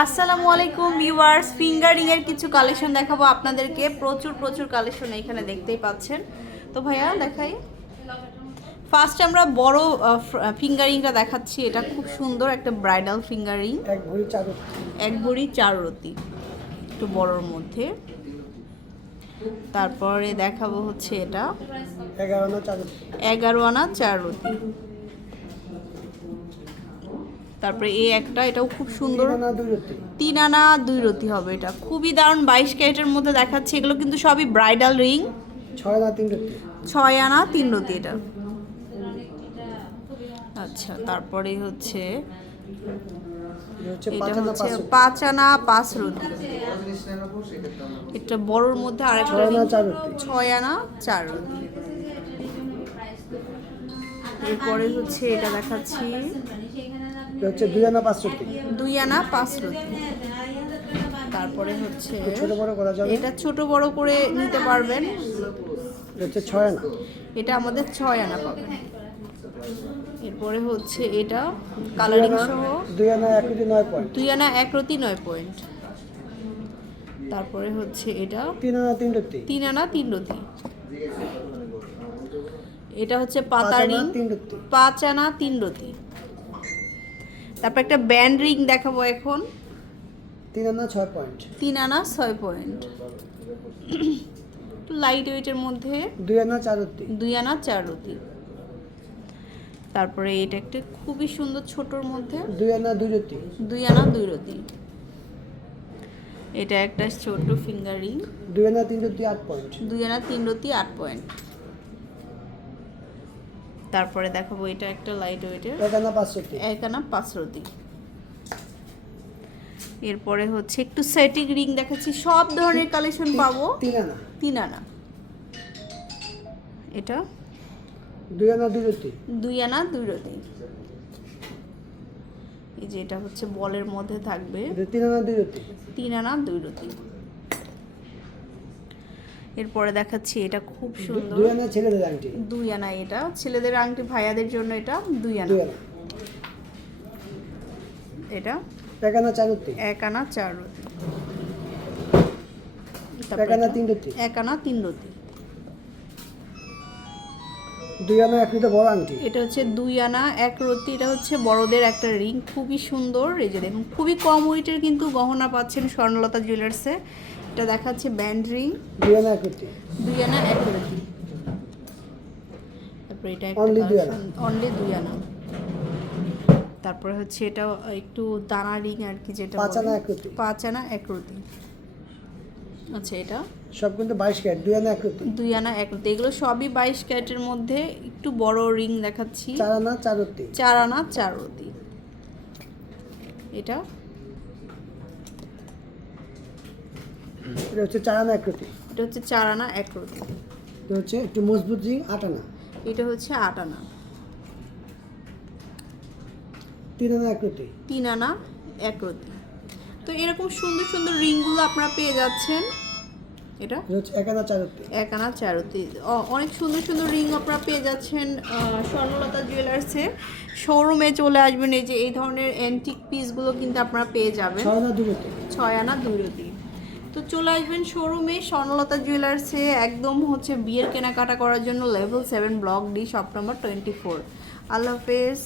আসসালামু আলাইকুম viewers fingering এর কিছু কালেকশন দেখাবো আপনাদেরকে। প্রচুর প্রচুর কালেকশন এখানে দেখতেই পাচ্ছেন। তো ভাইয়া দেখাই। ফার্স্ট আমরা বড় ফিঙ্গারিংটা দেখাচ্ছি। এটা খুব সুন্দর একটা ব্রাইডাল ফিঙ্গারিং এক ভরি চাদর এক ভরি চার রতি। একটু বড়র মধ্যে। তারপরে দেখাবো হচ্ছে এটা। এগারো আনা চাদর তারপরে এই একটা এটাও খুব সুন্দর। তিন আনা দুই রতি। হবে এটা। খুবই দারুণ বাইশ ক্যারেটের মধ্যে দেখাচ্ছে এগুলো কিন্তু সবই ব্রাইডাল রিং। ছয় আনা তিন রতি। ছয় আনা তিন রতি এটা। আচ্ছা তারপরে হচ্ছে এটা হচ্ছে পাঁচ আনা পাঁচ রতি। এটা বড়র মধ্যে আরেকটা ছয় আনা চার রতি। ছয় আনা চার রতি। এরপরে হচ্ছে এটা দেখাচ্ছি। হচ্ছে দুই আনা পাঁচ রতি দুই আনা পাঁচ রতি তারপরে হচ্ছে এটা ছোট বড় করা যাবে? এটা ছোট বড় করে নিতে পারবেন। হচ্ছে ছয় আনা। এটা আমাদের ছয় আনা পাবেন। এরপরে হচ্ছে এটা কালারিং সহ। দুই আনা এক রতি নয় পয়েন্ট দুই আনা এক রতি নয় পয়েন্ট তারপরে হচ্ছে এটা তিন আনা তিন রতি তিন আনা তিন রতি এটা হচ্ছে পাঁচ পাতা রিং পাঁচ আনা তিন রতি তারপর একটা ব্যান্ড রিং দেখাবো এখন। তিন আনা ছয় পয়েন্ট তিন আনা ছয় পয়েন্ট লাইট ওয়েটের মধ্যে দুই আনা চার রতি দুই আনা চার রতি তারপরে এটা একটা খুবই সুন্দর ছোটোর মধ্যে। দুই আনা দুই রতি দুই আনা দুই রতি এটা একটা ছোট ফিঙ্গার রিং দুই আনা তিন রতি আট পয়েন্ট দুই আনা তিন রতি আট পয়েন্ট তারপরে দেখাবো এটা একটা লাইট ওয়েটের এক আনা পাঁচ রতি এক আনা পাঁচ এরপরে হচ্ছে একটু সেটিং রিং দেখাচ্ছি। সব ধরনের কালেকশন পাবো তিন আনা তিন আনা এটা? দুই আনা দুই রতি দুই আনা দুই রতি এই যে এটা হচ্ছে বলের মধ্যে থাকবে। তিন আনা দুই রতি তিন আনা দুই রতি এরপরে দেখাচ্ছি এটা খুব সুন্দর। দুই আনা ছেলেদের আংটি। দুই আনা এটা। ছেলেদের আংটি ভাইয়াদের জন্য এটা দুই আনা। এটা? এক আনা চার এক আনা চার এক আনা তিন রতি এক আনা তিন রতি দুই আনা এক রতি বড় আংটি। এটা হচ্ছে দুই আনা এক রতি এটা হচ্ছে বড়দের একটা রিং। খুবই সুন্দর। এই যে দেখুন খুবই কম ওয়েটের কিন্তু গহনা পাচ্ছেন স্বর্ণলতা জুয়েলার্সে এটা দেখাচ্ছে ব্যান্ড রিং দুই আনা এক রতি তারপরে এটা Only দুই আনা। অনলি দুই আনা তারপরে হচ্ছে এটা একটু দানা রিং আর কি যেটা পাঁচ বলে। আনা এক পাঁচ আনা আচ্ছা এটা? সব কিন্তু বাইশ ক্যারেট দুই আনা এক রতি দুই আনা এক রতি এগুলো সবই বাইশ ক্যারেটের মধ্যে একটু বড় রিং দেখাচ্ছি। চার আনা চার রতি চার আনা চার রতি এটা? এটা হচ্ছে চার আনা এক রতি এটা হচ্ছে চার আনা এক রতি এটা হচ্ছে একটু মজবুত রিং আট আনা। এটা হচ্ছে আট আনা। তিন আনা এক তিন আনা এক তো এরকম সুন্দর সুন্দর রিংগুলো আপনারা পেয়ে যাচ্ছেন। এটা? এটা হচ্ছে এক আনা চার এক আনা চারতি অনেক সুন্দর সুন্দর রিং আপনারা পেয়ে যাচ্ছেন স্বর্ণলতা জুয়েলার্সে। শোরুমে চলে আসবেন এই যে এই ধরনের অ্যান্টিক পিসগুলো কিন্তু আপনারা পেয়ে যাবেন। ছয় আনা দুই রতি ছয় আনা দুই রতি তো চলে আসবেন শোরুমে স্বর্ণলতা জুয়েলার্সে একদম হচ্ছে বিয়ের কেনাকাটা করার জন্য level seven block D shop number twenty four আল্লাহ হাফেজ।